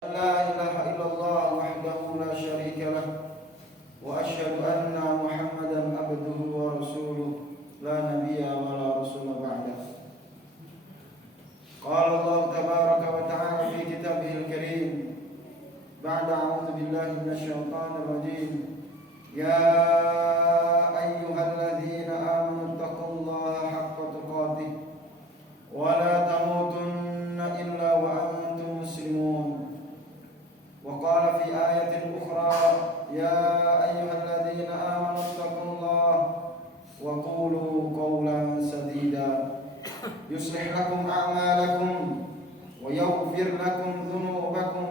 لا إله إلا الله وحده لا شريك له وأشهد أن محمدا عبده ورسوله لا نبي ولا رسول بعده. قال الله تبارك وتعالى في كتابه الكريم بعد أعوذ بالله من الشيطان الرجيم يا أيها الذين آمنوا اتقوا الله حق تقاته ولا تموتن إلا وأنتم مسلمون. وقال في آية أخرى يا أيها الذين آمنوا اتقوا الله وقولوا قولا سديدا يصلح لكم أعمالكم ويغفر لكم ذنوبكم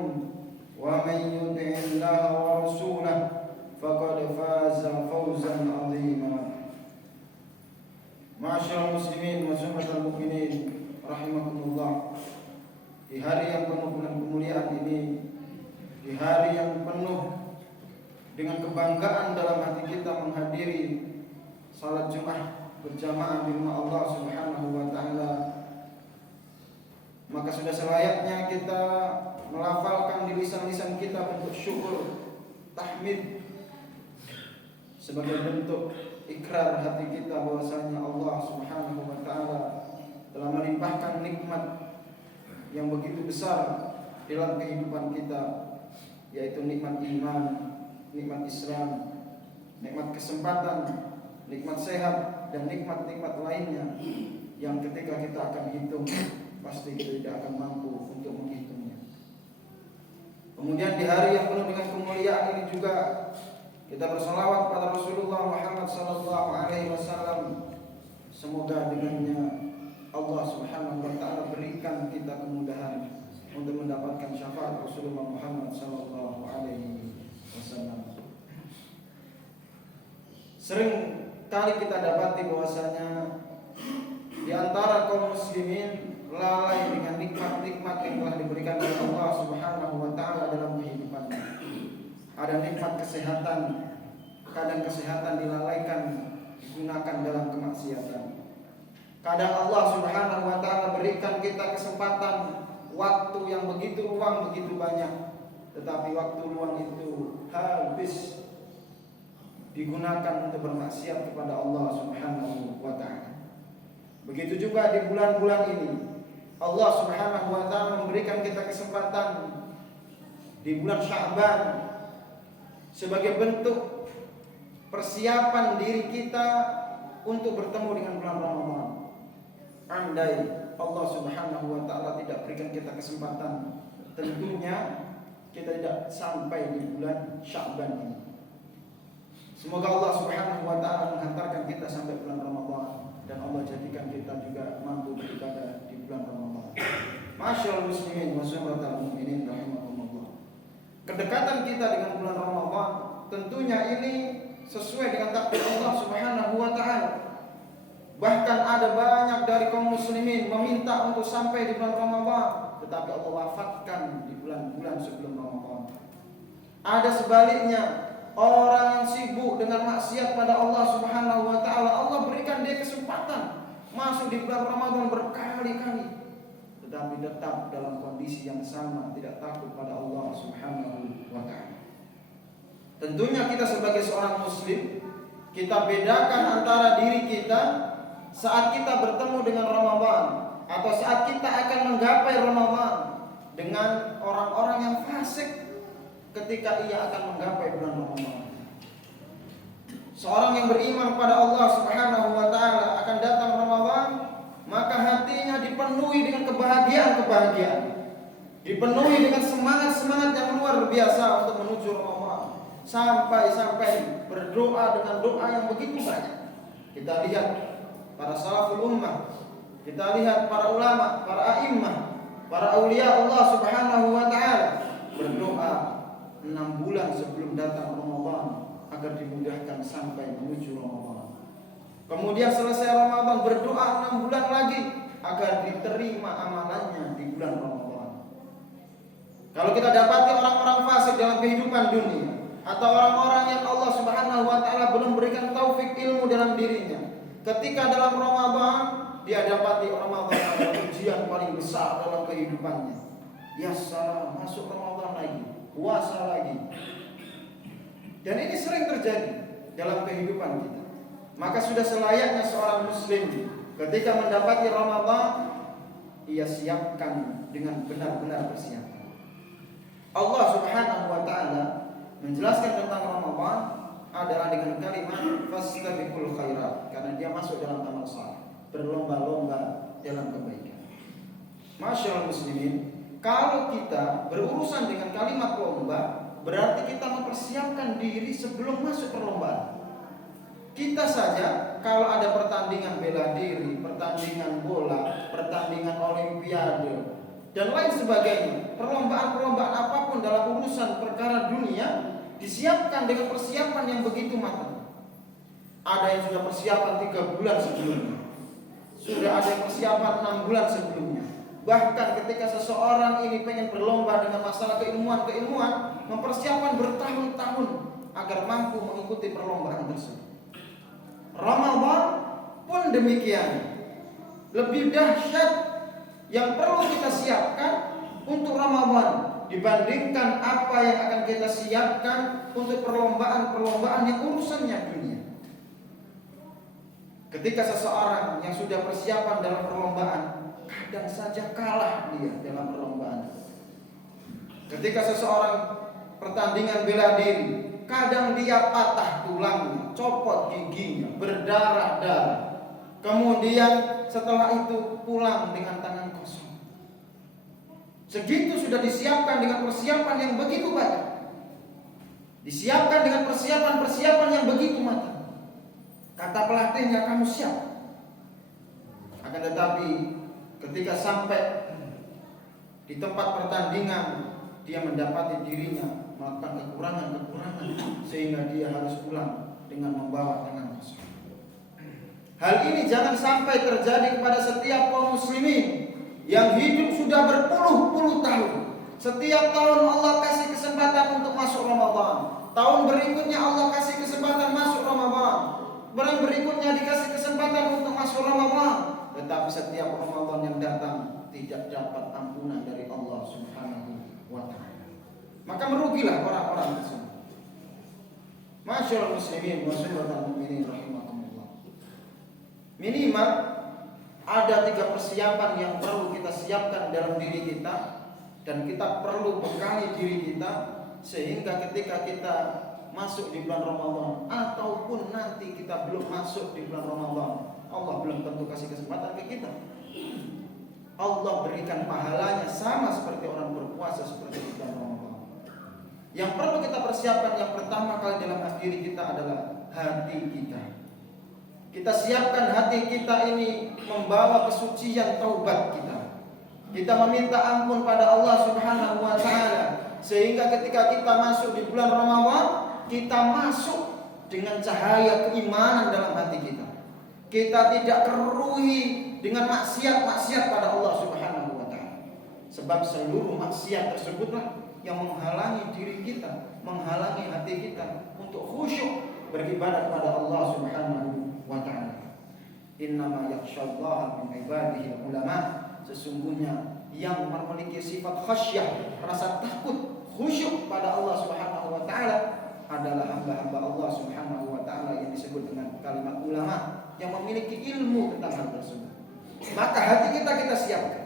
ومن يطع الله ورسوله فقد فاز فوزا عظيما. Ma'asyiral muslimin wa jumlatul mukminin rahimakumullah. Di hari yang penuh dengan kemuliaan ini, di hari yang penuh dengan kebanggaan dalam hati kita menghadiri salat Jumat berjamaah di rumah Allah Subhanahu wa taala, maka sudah selayaknya kita melafalkan di lisan-lisan kita bentuk syukur, tahmid sebagai bentuk ikrar hati kita bahwasanya Allah Subhanahu wa taala telah melimpahkan nikmat yang begitu besar dalam kehidupan kita, yaitu nikmat iman, nikmat Islam, nikmat kesempatan, nikmat sehat, dan nikmat-nikmat lainnya yang ketika kita akan hitung pasti kita tidak akan mampu untuk menghitungnya. Kemudian di hari yang penuh dengan kemuliaan ini juga kita berselawat pada Rasulullah Muhammad SAW. Semoga dengannya Allah Subhanahu wa taala berikan kita kemudahan untuk mendapatkan syafaat Rasulullah Muhammad SAW. Sering kali kita dapati bahwasanya di antara kaum muslimin lalai dengan nikmat-nikmat yang telah diberikan oleh Allah Subhanahu wa taala dalam kehidupannya. Ada nikmat kesehatan, kadang kesehatan dilalaikan, digunakan dalam kemaksiatan. Kadang Allah Subhanahu wa taala berikan kita kesempatan waktu yang begitu luang, begitu banyak, tetapi waktu luang itu habis digunakan untuk bermaksiat kepada Allah Subhanahu wa taala. Begitu juga di bulan-bulan ini Allah Subhanahu wa taala memberikan kita kesempatan di bulan Sya'ban sebagai bentuk persiapan diri kita untuk bertemu dengan bulan Ramadan. Andai Allah Subhanahu wa taala tidak berikan kita kesempatan, tentunya kita tidak sampai di bulan Sya'ban ini. Semoga Allah Subhanahu wa taala menghantarkan kita sampai bulan Ramadan dan Allah jadikan kita juga mampu beribadah di bulan Ramadan. Masyaallah muslimin wa jumlatul mukminin rahimakumullah. Kedekatan kita dengan bulan Ramadan tentunya ini sesuai dengan takdir Allah Subhanahu wa taala. Bahkan ada banyak dari kaum muslimin meminta untuk sampai di bulan Ramadan, tetapi Allah wafatkan di bulan-bulan sebelum Ramadan. Ada sebaliknya, orang yang sibuk dengan maksiat pada Allah Subhanahu wa taala, Allah berikan dia kesempatan masuk di bulan Ramadan berkali-kali, tetapi tetap dalam kondisi yang sama, tidak takut pada Allah Subhanahu wa taala. Tentunya kita sebagai seorang muslim, kita bedakan antara diri kita saat kita bertemu dengan Ramadan atau saat kita akan menggapai Ramadan dengan orang-orang yang fasik ketika ia akan menggapai bulan Ramadan. Seorang yang beriman kepada Allah Subhanahu wa taala akan datang Ramadan, maka hatinya dipenuhi dengan kebahagiaan-kebahagiaan, dipenuhi dengan semangat-semangat yang luar biasa untuk menuju Ramadan, sampai berdoa dengan doa yang begitu banyak. Kita lihat para salaful ummah, kita lihat para ulama, para a'immah, para aulia Allah Subhanahu wa taala berdoa 6 bulan sebelum datang Ramadan agar dimudahkan sampai menuju Ramadan. Kemudian selesai Ramadan berdoa 6 bulan lagi agar diterima amalannya di bulan Ramadan. Kalau kita dapati orang-orang fasik dalam kehidupan dunia atau orang-orang yang Allah Subhanahu wa taala belum berikan taufik ilmu dalam dirinya, ketika dalam Ramadan dia dapati Ramadan adalah ujian paling besar dalam kehidupannya. Ya salam, masuk Ramadan puasa lagi. Dan ini sering terjadi dalam kehidupan kita. Maka sudah selayaknya seorang muslim ketika mendapati Ramadan, ia siapkan dengan benar-benar persiapan. Allah Subhanahu wa taala menjelaskan tentang Ramadan adalah dengan kalimat fastabiqul khairat, karena dia masuk dalam amal saleh, berlomba-lomba dalam kebaikan. Masyaallah muslimin, kalau kita berurusan dengan kalimat lomba, berarti kita mempersiapkan diri sebelum masuk perlombaan. Kita saja kalau ada pertandingan bela diri, pertandingan bola, pertandingan olimpiade dan lain sebagainya, perlombaan-perlombaan apapun dalam urusan perkara dunia disiapkan dengan persiapan yang begitu matang. Ada yang sudah persiapan 3 bulan sebelumnya, sudah ada yang persiapan 6 bulan sebelumnya. Bahkan ketika seseorang ini pengen berlomba dengan masalah keilmuan, mempersiapkan bertahun-tahun agar mampu mengikuti perlombaan tersebut. Ramadan pun demikian. Lebih dahsyat yang perlu kita siapkan untuk Ramadan dibandingkan apa yang akan kita siapkan untuk perlombaan-perlombaan yang urusannya dunia. Ketika seseorang yang sudah persiapan dalam perlombaan, kadang saja kalah dia dalam perlombaan. Ketika seseorang pertandingan bela diri, kadang dia patah tulangnya, copot giginya, berdarah-darah. Kemudian setelah itu pulang dengan tangan kosong. Segitu sudah disiapkan dengan persiapan yang begitu banyak. Disiapkan dengan persiapan-persiapan yang begitu matang. Kata pelatihnya, kamu siap. Akan tetapi ketika sampai di tempat pertandingan, dia mendapati dirinya melakukan kekurangan-kekurangan sehingga dia harus pulang dengan membawa tangan kosong. Hal ini jangan sampai terjadi kepada setiap kaum muslimin yang hidup sudah berpuluh-puluh tahun. Setiap tahun Allah kasih kesempatan untuk masuk Ramadan. Tahun berikutnya Allah kasih kesempatan masuk Ramadan. Bulan berikutnya dikasih kesempatan untuk masuk Ramadan. Tetapi setiap Ramadan yang datang tidak dapat ampunan dari Allah Subhanahu wa ta'ala. Maka merugilah orang-orang tersebut. Masyaallah muslimin wa sallallahu mu'minin rahimakumullah. Minimal ada 3 persiapan yang perlu kita siapkan dalam diri kita, dan kita perlu bekali diri kita sehingga ketika kita masuk di bulan Ramadan ataupun nanti kita belum masuk di bulan Ramadan, Allah belum tentu kasih kesempatan ke kita. Allah berikan pahalanya sama seperti orang berpuasa seperti di bulan Ramadan. Yang perlu kita persiapkan yang pertama kali dalam diri kita adalah hati kita. Kita siapkan hati kita ini membawa kesucian taubat kita. Kita meminta ampun pada Allah Subhanahu wa ta'ala sehingga ketika kita masuk di bulan Ramadan, kita masuk dengan cahaya keimanan dalam hati kita. Kita tidak keruhi dengan maksiat-maksiat pada Allah Subhanahu wa ta'ala. Sebab seluruh maksiat tersebutlah yang menghalangi diri kita, menghalangi hati kita untuk khusyuk beribadah kepada Allah Subhanahu wa ta'ala. Innama yakhsyallaha min ibadihi ulama. Sesungguhnya yang memiliki sifat khasyah, rasa takut, khusyuk pada Allah Subhanahu wa ta'ala adalah hamba-hamba Allah Subhanahu wa ta'ala yang disebut dengan kalimat ulama, yang memiliki ilmu tentang hal tersebut. Maka hati kita siapkan.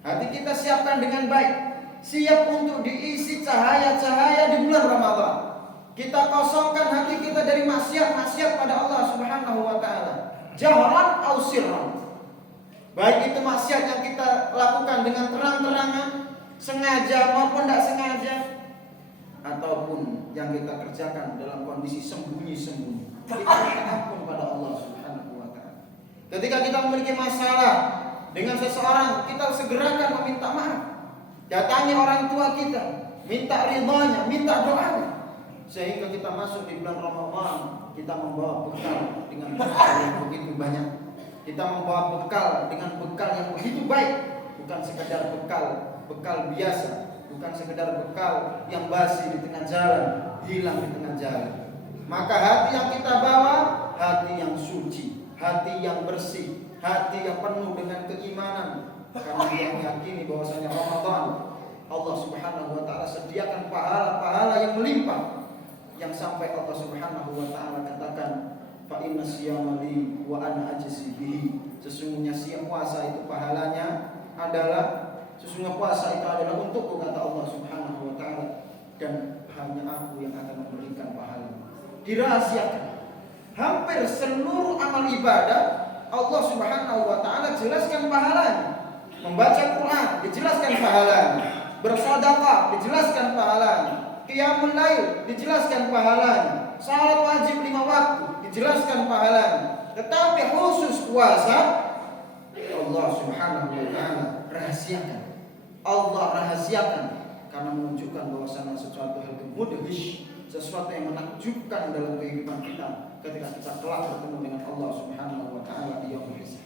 Hati kita siapkan dengan baik, siap untuk diisi cahaya-cahaya di bulan Ramadan. Kita kosongkan hati kita dari maksiat-maksiat pada Allah Subhanahu wa ta'ala, jahran au sirran. Baik itu maksiat yang kita lakukan dengan terang-terangan, sengaja maupun tidak sengaja, ataupun yang kita kerjakan dalam kondisi sembunyi-sembunyi. Kita minta ampun pada Allah Subhanahu wa ta'ala. Ketika kita memiliki masalah dengan seseorang, kita segerakan meminta maaf. Datangi orang tua kita, minta ridhanya, minta doanya, sehingga kita masuk di bulan Ramadan, kita membawa bekal dengan bekal yang begitu banyak. Kita membawa bekal dengan bekal yang begitu baik, bukan sekedar bekal biasa, bukan sekedar bekal yang basi di tengah jalan, hilang di tengah jalan. Maka hati yang kita bawa, hati yang suci, hati yang bersih, hati yang penuh dengan keimanan, karena dia meyakini bahwasanya Ramadan Allah Subhanahu wa taala sediakan pahala-pahala yang melimpah, yang sampai Allah Subhanahu wa taala katakan, fa inna siyama li wa ana ajzi bihi. Sesungguhnya puasa itu pahalanya adalah, sesungguhnya puasa itu adalah untukku, kata Allah Subhanahu wa taala, dan hanya aku yang akan memberikan pahala. Dirahasiakan. Hampir seluruh amal ibadah Allah Subhanahu wa taala jelaskan pahalanya. Membaca Quran dijelaskan pahalanya, bersedekah dijelaskan pahalanya, qiyamul lail dijelaskan pahalanya, salat wajib 5 waktu dijelaskan pahalanya. Tetapi khusus puasa Allah Subhanahu wa taala rahasiakan. Allah rahasiakan karena menunjukkan bahwasanya sesuatu hal mudhish, sesuatu yang menakjubkan dalam kehidupan kita ketika kita kelak bertemu dengan Allah Subhanahu wa taala di yaumul hisab.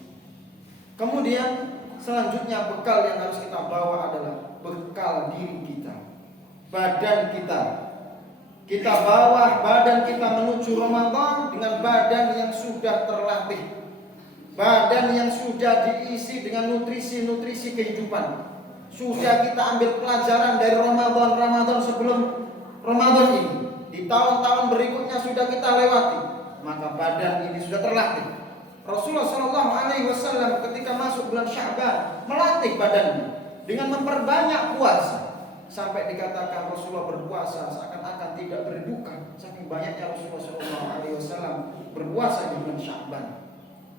Kemudian selanjutnya bekal yang harus kita bawa adalah bekal diri kita, badan kita. Kita bawa badan kita menuju Ramadan dengan badan yang sudah terlatih, badan yang sudah diisi dengan nutrisi-nutrisi kehidupan. Sudah kita ambil pelajaran dari Ramadan sebelum Ramadan ini, di tahun-tahun berikutnya sudah kita lewati, maka badan ini sudah terlatih. Rasulullah Shallallahu Alaihi Wasallam ketika masuk bulan Sya'ban melatih badannya dengan memperbanyak puasa, sampai dikatakan Rasulullah berpuasa seakan-akan tidak berbuka, saking banyaknya Rasulullah Shallallahu Alaihi Wasallam berpuasa di bulan Sya'ban.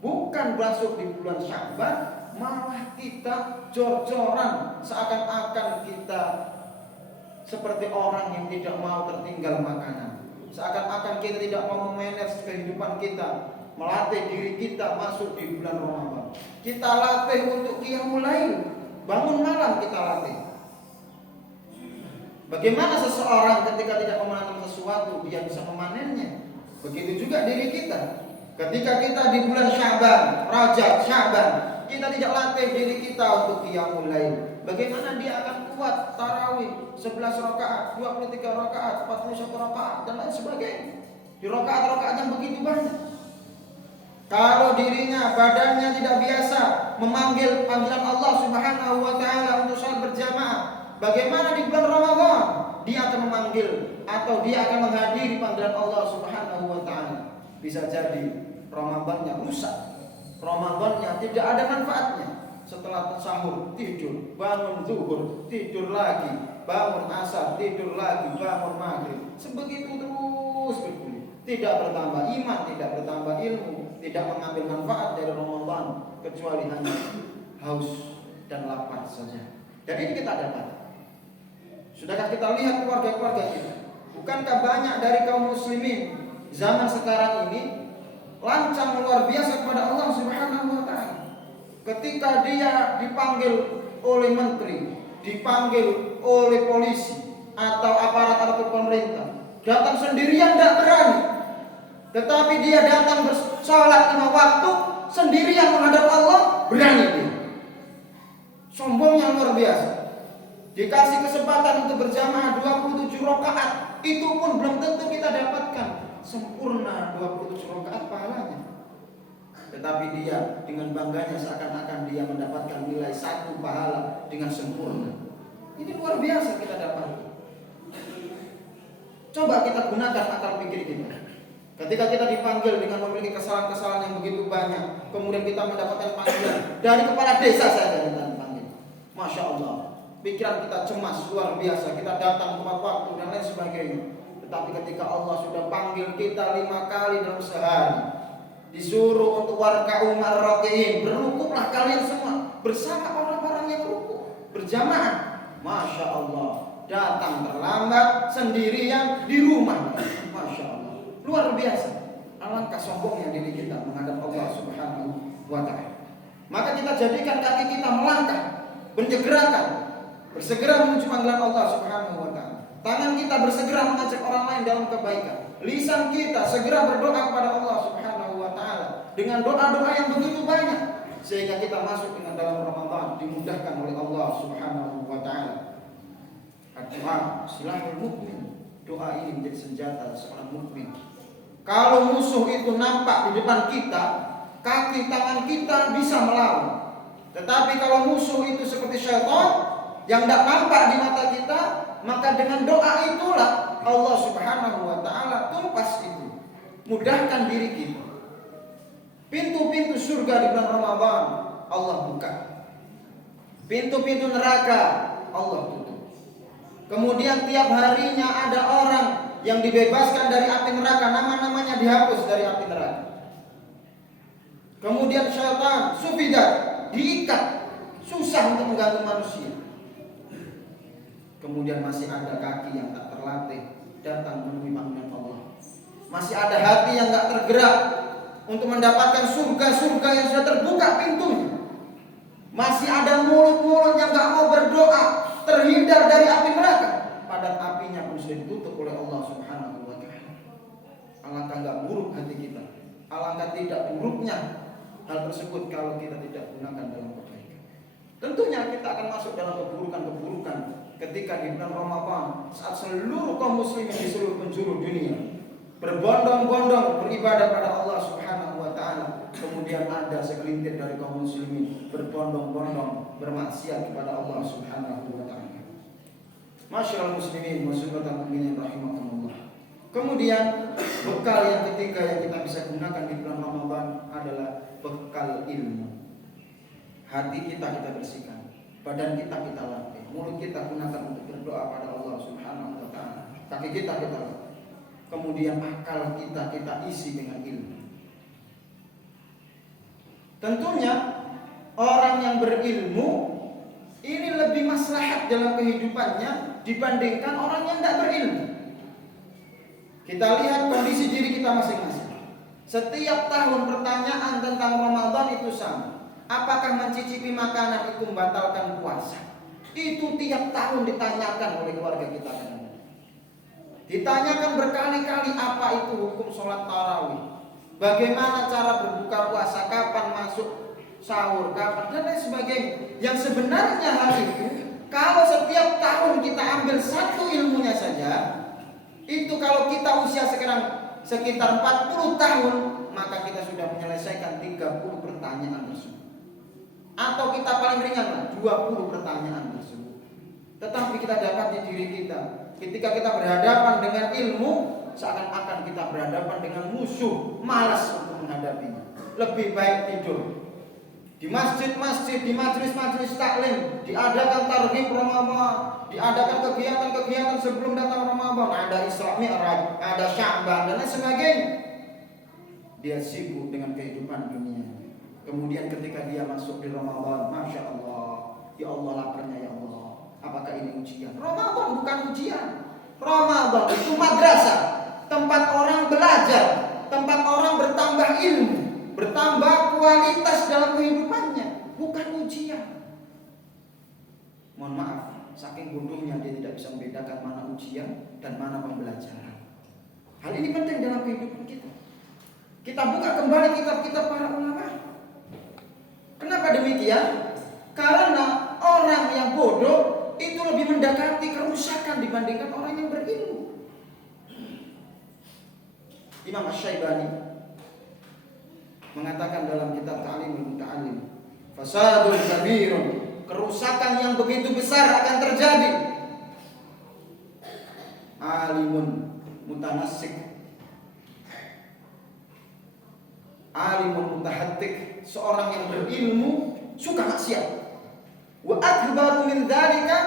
Bukan masuk di bulan Sya'ban malah kita jor-joran, seakan-akan kita seperti orang yang tidak mau tertinggal makanan, seakan-akan kita tidak mau memanage kehidupan kita, melatih diri kita masuk di bulan Ramadan. Kita latih untuk qiyamul lail, bangun malam kita latih. Bagaimana seseorang ketika tidak menanam sesuatu dia bisa memanennya? Begitu juga diri kita. Ketika kita di bulan Sya'ban, Rajab, Sya'ban, kita tidak latih diri kita untuk qiyamul lail, bagaimana dia akan kuat tarawih 11 rakaat, 23 rakaat, 41 rakaat dan lain sebagainya. Di rakaat-rakaat yang begitu banyak. Kalau dirinya, badannya tidak biasa memanggil panggilan Allah Subhanahu wa taala untuk salat berjamaah, bagaimana di bulan Ramadan dia akan memanggil atau dia akan menghadiri panggilan Allah Subhanahu wa taala? Bisa jadi Ramadannya rusak, Ramadannya tidak ada manfaatnya. Setelah sahur tidur, bangun zuhur tidur lagi, bangun asar tidur lagi, bangun maghrib, sebegitu terus bergulir. Tidak bertambah iman, tidak bertambah ilmu, tidak mengambil manfaat dari Ramadan kecuali hanya haus dan lapar saja. Dan ini kita dapat. Sudahkah kita lihat keluarga-keluarga kita? Bukankah banyak dari kaum muslimin zaman sekarang ini lancang luar biasa kepada Allah Subhanahu wa taala? Ketika dia dipanggil oleh menteri, dipanggil oleh polisi atau aparat pemerintah, datang sendirian tidak berani. Tetapi dia datang bersalat 5 waktu sendirian menghadap Allah, berani dia. Sombongnya luar biasa. Dikasih kesempatan untuk berjamaah 27 rakaat, itu pun belum tentu kita dapatkan sempurna 27 rakaat pahalanya. Tetapi dia dengan bangganya seakan-akan dia mendapatkan nilai 1 pahala dengan sempurna. Ini luar biasa kita dapat. Coba kita gunakan akal pikir kita. Ketika kita dipanggil dengan memiliki kesalahan-kesalahan yang begitu banyak, kemudian kita mendapatkan panggilan dari kepala desa saja kita dipanggil, Masya Allah, pikiran kita cemas luar biasa, kita datang tepat waktu dan lain sebagainya. Tetapi ketika Allah sudah panggil kita 5 kali dalam sehari, disuruh untuk warka'u ma'ar-raki'in, berrukuklah kalian semua bersama orang-orang yang rukuk berjamaah. Masya Allah, datang terlambat sendirian di rumah. Masya Allah, luar biasa. Alangkah sombongnya diri kita menghadap Allah Subhanahu wa ta'ala. Maka kita jadikan kaki kita melangkah, bergeerakan, bersegera menuju panggilan Allah Subhanahu wa ta'ala. Tangan kita bersegera mengajak orang lain dalam kebaikan. Lisan kita segera berdoa kepada Allah Subhanahu wa ta'ala dengan doa-doa yang begitu banyak, sehingga kita masuk dengan dalam Ramadan dimudahkan oleh Allah Subhanahu wa ta'ala. Doa silahul mukmin. Doa ini menjadi senjata seorang mukmin. Kalau musuh itu nampak di depan kita, kaki tangan kita bisa melawan. Tetapi kalau musuh itu seperti syaitan, yang tidak nampak di mata kita, maka dengan doa itulah Allah Subhanahu wa taala tumpas itu. Mudahkan diri kita. Pintu-pintu surga di bulan Ramadan Allah buka. Pintu-pintu neraka Allah tutup. Kemudian tiap harinya ada orang yang dibebaskan dari api neraka, nama-namanya dihapus dari api neraka. Kemudian syaitan sufidat diikat, susah untuk mengganggu manusia. Kemudian masih ada kaki yang tak terlatih datang menemui panggilan Allah. Masih ada hati yang tak tergerak untuk mendapatkan surga-surga yang sudah terbuka pintunya. Masih ada mulut-mulut yang gak mau berdoa terhindar dari api neraka, padahal apinya pun sudah ditutup oleh Allah Subhanahu wa taala. Alangkah gak buruk hati kita, alangkah tidak buruknya hal tersebut kalau kita tidak gunakan dalam kebaikan. Tentunya kita akan masuk dalam keburukan-keburukan ketika di bulan Ramadan, saat seluruh kaum muslimin di seluruh penjuru dunia berbondong-bondong beribadah pada Allah Subhanahu wa taala, kemudian ada segelintir dari kaum muslimin berbondong-bondong bermaksiat kepada Allah Subhanahu wa taala. Masyaallah muslimin wa sunnatul mu'minin rahimakumullah. Kemudian bekal yang ketiga yang kita bisa gunakan di bulan Ramadan adalah bekal ilmu. Hati kita bersihkan, badan kita latih, mulut kita gunakan untuk berdoa pada Allah Subhanahu wa taala, kaki kita latih. Kemudian akal kita isi dengan ilmu. Tentunya orang yang berilmu ini lebih maslahat dalam kehidupannya dibandingkan orang yang tidak berilmu. Kita lihat kondisi diri kita masing-masing. Setiap tahun pertanyaan tentang Ramadan itu sama. Apakah mencicipi makanan itu membatalkan puasa? Itu tiap tahun ditanyakan oleh keluarga kita. Ditanyakan berkali-kali apa itu hukum sholat tarawih, bagaimana cara berbuka puasa, kapan masuk sahur, kapan dan lain sebagainya. Yang sebenarnya hal itu kalau setiap tahun kita ambil satu ilmunya saja, itu kalau kita usia sekarang sekitar 40 tahun, maka kita sudah menyelesaikan 30 pertanyaan tersebut. Atau kita paling ringan 20 pertanyaan tersebut. Tetapi kita dapat di diri kita, ketika kita berhadapan dengan ilmu, seakan-akan kita berhadapan dengan musuh, malas untuk menghadapinya. Lebih baik tidur. Di masjid-masjid, di majelis-majelis taklim, diadakan targhib Ramadan, diadakan kegiatan-kegiatan sebelum datang Ramadan, ada Isra Mi'raj, ada Sya'ban dan lain sebagainya. Dia sibuk dengan kehidupan dunia. Kemudian ketika dia masuk di Ramadan, Masya Allah, ya Allah laparnya ya Allah. Apakah ini ujian? Ramadan bukan ujian. Ramadan itu madrasah, tempat orang belajar, tempat orang bertambah ilmu, bertambah kualitas dalam kehidupannya, bukan ujian. Mohon maaf, saking bodohnya dia tidak bisa membedakan mana ujian dan mana pembelajaran. Hal ini penting dalam kehidupan kita. Kita buka kembali kitab-kitab para ulama. Kenapa demikian? Karena orang yang bodoh itu lebih mendekati kerusakan dibandingkan orang yang berilmu. Imam Asy-Syaibani mengatakan dalam kitab Ta'limul Muta'allim, fasadun kabirun, kerusakan yang begitu besar akan terjadi. Alimun mutanassik, alimun mutahattik, seorang yang berilmu suka maksiat. Wa akbaru min dzalika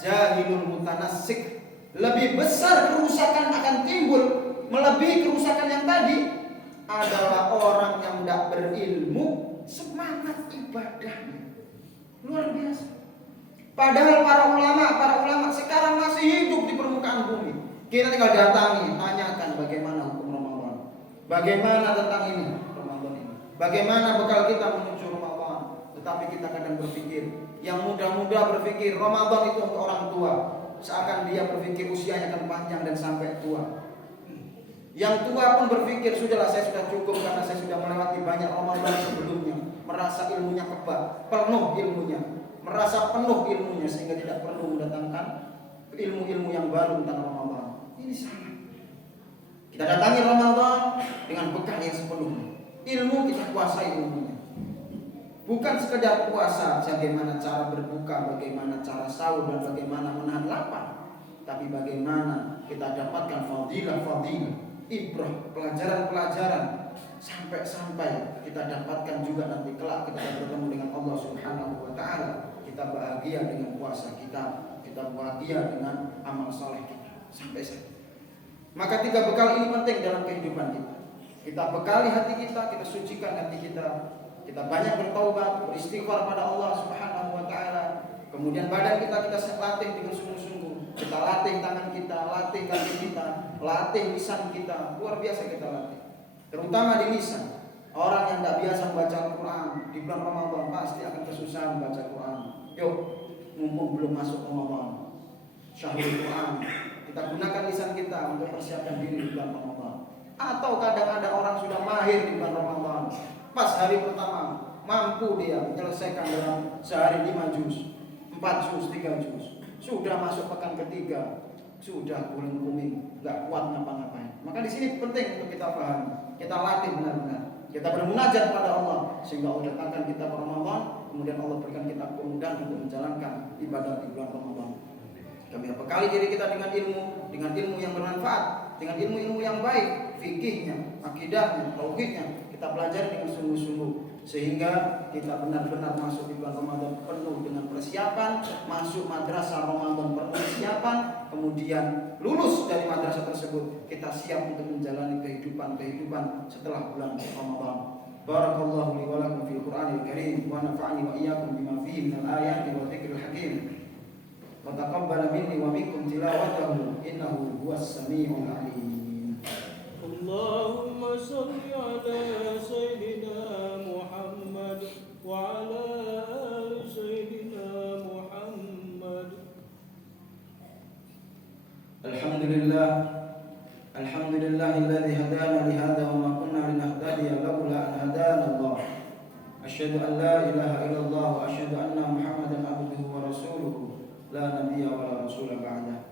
jahilun mutanassik, lebih besar kerusakan akan timbul melebihi kerusakan yang tadi adalah orang yang tidak berilmu, semangat ibadahnya luar biasa. Padahal para ulama sekarang masih hidup di permukaan bumi. Kita tinggal datangi, tanyakan bagaimana hukum Ramadan, bagaimana tentang ini Ramadan ini, bagaimana bekal kita menuju Ramadan. Tetapi kita kadang berpikir, yang muda-muda berpikir Ramadan itu untuk orang tua, seakan dia berpikir usianya akan panjang dan sampai tua. Yang tua pun berpikir, sudahlah saya sudah cukup karena saya sudah melewati banyak Ramadan sebelumnya, merasa ilmunya penuh ilmunya, merasa penuh ilmunya sehingga tidak perlu mendatangkan ilmu-ilmu yang baru tentang Ramadan. Ini salah. Kita datangi Ramadan dengan bekal yang sepenuhnya. Ilmu kita kuasai ilmunya. Bukan sekedar puasa, bagaimana cara berbuka, bagaimana cara sahur, dan bagaimana menahan lapar, tapi bagaimana kita dapatkan fadilah-fadilah, ibrah, pelajaran-pelajaran, sampai-sampai kita dapatkan juga nanti kelak kita bertemu dengan Allah Subhanahu wa taala. Kita bahagia dengan puasa kita bahagia dengan amal saleh kita. Sampai. Maka 3 bekal ini penting dalam kehidupan kita. Kita bekali hati kita sucikan hati kita banyak bertaubat, beristighfar pada Allah Subhanahu wa taala. Kemudian badan kita latih dengan sungguh-sungguh. Kita latih tangan kita, latih kaki kita, latih lisan kita. Luar biasa kita latih. Terutama di lisan. Orang yang tidak biasa membaca Al-Quran di bulan Ramadan pasti akan kesusahan membaca Al-Quran. Yuk, mumpung belum masuk Ramadan, Syahrul Quran, kita gunakan lisan kita untuk persiapkan diri di bulan Ramadan. Atau kadang ada orang sudah mahir di bulan Ramadan, pas hari pertama mampu dia menyelesaikan dalam sehari 5 juz, 4 juz, 3 juz. Sudah masuk pekan ketiga, sudah guling-guling, gak kuat ngapa-ngapain. Maka di sini penting untuk kita paham, kita latih benar-benar. Kita bermunajat pada Allah sehingga Allah datangkan kita ke Ramadan, kemudian Allah berikan kita kemudahan untuk menjalankan ibadah di bulan Ramadan. Kami bekali diri kita dengan ilmu yang bermanfaat, dengan ilmu yang baik, fikihnya, akidahnya, tauhidnya. Kita pelajari dengan sungguh-sungguh sehingga kita benar-benar masuk di bulan Ramadan penuh dengan persiapan, masuk madrasah Ramadan penuh persiapan, kemudian lulus dari madrasah tersebut kita siap untuk menjalani kehidupan setelah bulan Ramadan. Barakallahu li wa lakum fil Qur'anil Karim wa nafa'ani wa iyyakum bima fihi minal ayati wa dzikril hakim. Wa taqabbala minni wa minkum tilawatahu innahu huwas samiul alim. Allahumma shalli ala sayyidina Muhammad wa ala ali sayyidina Muhammad. Alhamdulillahilladzi hadana li hadza wa ma kunna linahtadiya laula an hadana Allah. Asyhadu an la ilaha illallah wa asyhadu anna Muhammadan abduhu wa rasuluhu la nabiyya wa la rasula ba'da.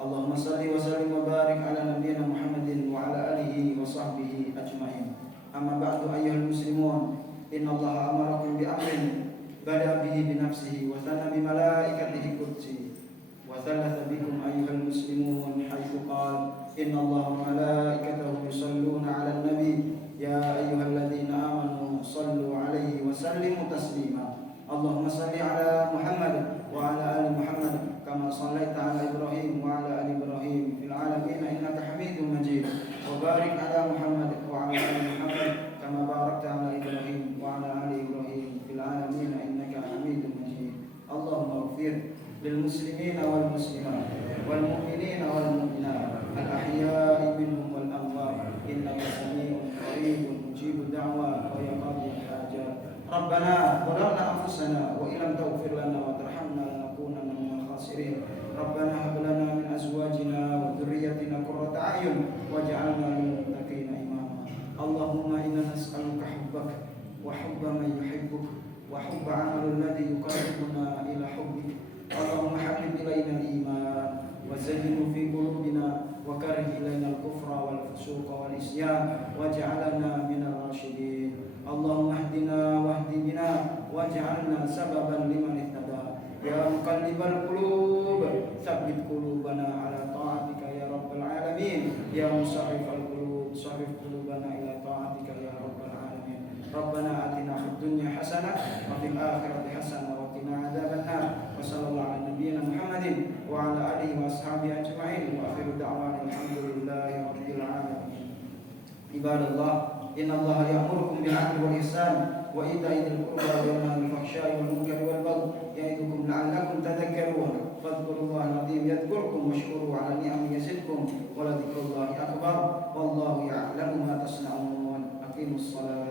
Allahumma salli wa sallim wa barik ala nabiyyina Muhammadin wa ala alihi wa sahbihi ajma'in. Amma ba'du ayyuhal muslimun, inna Allaha amarakum bi amrin bada'a bihi bi nafsihi wa thana bi malaikatihi qudsi wa thalatha bikum ayyuhal muslimun haitsu qala inna Allaha wa malaikatahu yusalluna 'alan nabi ya ayyuhalladzina amanu sallu 'alaihi wa sallimu taslima. Allahumma salli ala Muhammad wa ala ali Muhammad kama sallaita ala Ibrahim wa ala ali Ibrahim fil alamin innaka Hamidum Majid. Wa barik ala Muhammad wa ala ali Muhammad kama barakta ala Ibrahim wa ala ali Ibrahim fil alamin innaka Hamidum Majid. Allahumma ighfir lil muslimina wal muslimat wal mu'minina wal mu'minat al ahya'i minhum wal amwat innaka sami'un qaribun mujibud da'wat wa yaqdi al hajat. Rabbana zalamna anfusana wa illam taghfir lana wa tarhamna lanakunanna minal khasirin. Rabbana hab lana min azwajina wa dhurriyyatina qurrata a'yun waj'alna lil muttaqina imama. Allahumma inna nas'aluka hubbaka wa hubba man yuhibbuk wa hubba 'amalil ladzi yuqarribuna ila hubbik. Allahumma habbib ilaina al-iman wa zayyinhu fi qulubina wa karrih ilaina al-kufra wal fusuqa wal isyan waj'alna minal rasyidin. Allahumma hdina wahdi bina waj'alna sababan liman ihtada. Ya muqallibal qulub tsabbit qulubana ala ta'atika ya rabbal alamin. Ya musarrifal qulub sarrif qulubana ila ta'atika ya rabbal alamin. Rabbana atina fid dunya hasanah wa fil akhirati hasanah wa qina adzabannar. Wa sallallahu ala nabiyyina Muhammadin wa ala alihi wa ashabihi ajma'in wa akhiru da'wana alhamdulillahi rabbil alamin. Ibadallah, inna Allaha ya'murukum bil 'adli wal ihsan wa ita'i dzil qurba wa yanha 'anil fahsya'i wal munkari wal baghi ya'idukum la'allakum tadhakkarun. Fadhkurullaha al-'azim yadhkurkum washkuru 'ala ni'amihi yazidkum wa la dzikrullahi akbar wallahu ya'lamu ma tasna'un. Aqimus shalah.